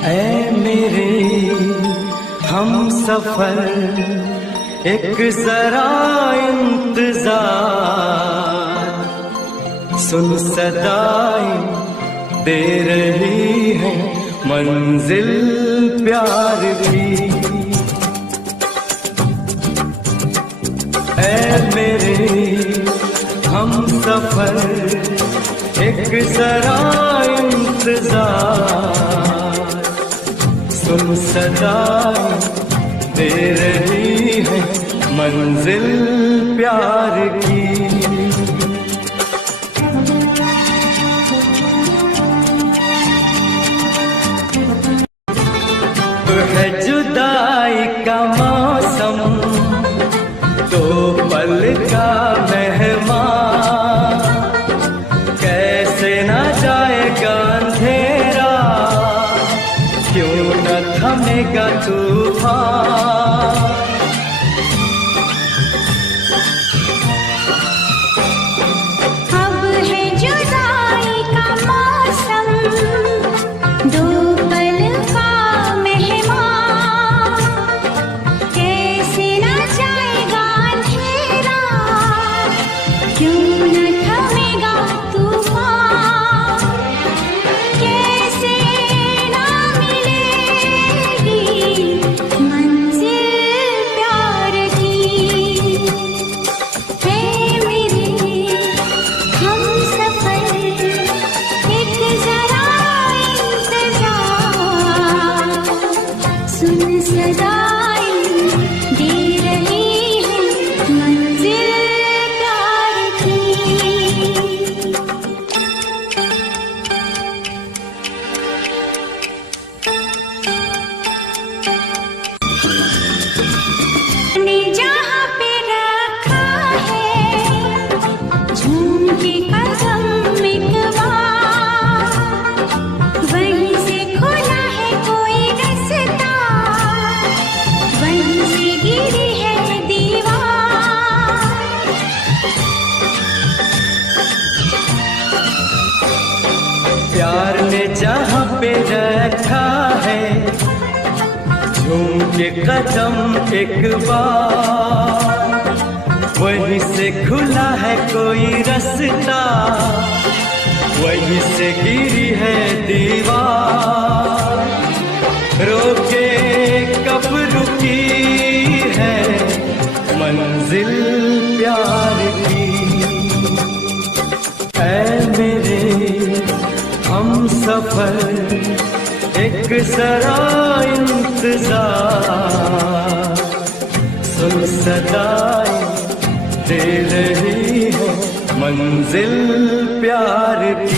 ऐ मेरे हम सफर एक जरा इंतजार, सुन सदाएं दे रही है मंजिल प्यार की। ऐ मेरे हम सफर एक जरा इंतजार, सुन सदाएं दे रही है मंजिल प्यार की। है जुदाई का मौसम, दो पल का मेहमान, कैसे ना जाएगा अंधेरा, क्यों न थमेगा तूफान। अब है जुदाई का मौसम, दो पल का मेहमान, कैसे ना जाएगा अंधेरा, क्यों न थमेगा तूफान। कैसे ना मिलेगी मंजिल प्यार की। है मेरे हम सफर एक जरा इंतजार, सुन सदाएं दे रही है मंजिल प्यार की। ने जहाँ पे रखा है झूम के कदम एक बार, वहीं से खुला है कोई रास्ता, वहीं से गिरी है दीवार। प्यार ने जहाँ पे रखा है झूम के कदम एक बार, वहीं से खुला है कोई रास्ता, वहीं से गिरी है दीवार। रोके कब रुकी है मंजिल प्यार की। ऐ मेरे हम सफर एक जरा इंतजार, सुन सदाएं दे रही है मंजिल प्यार की।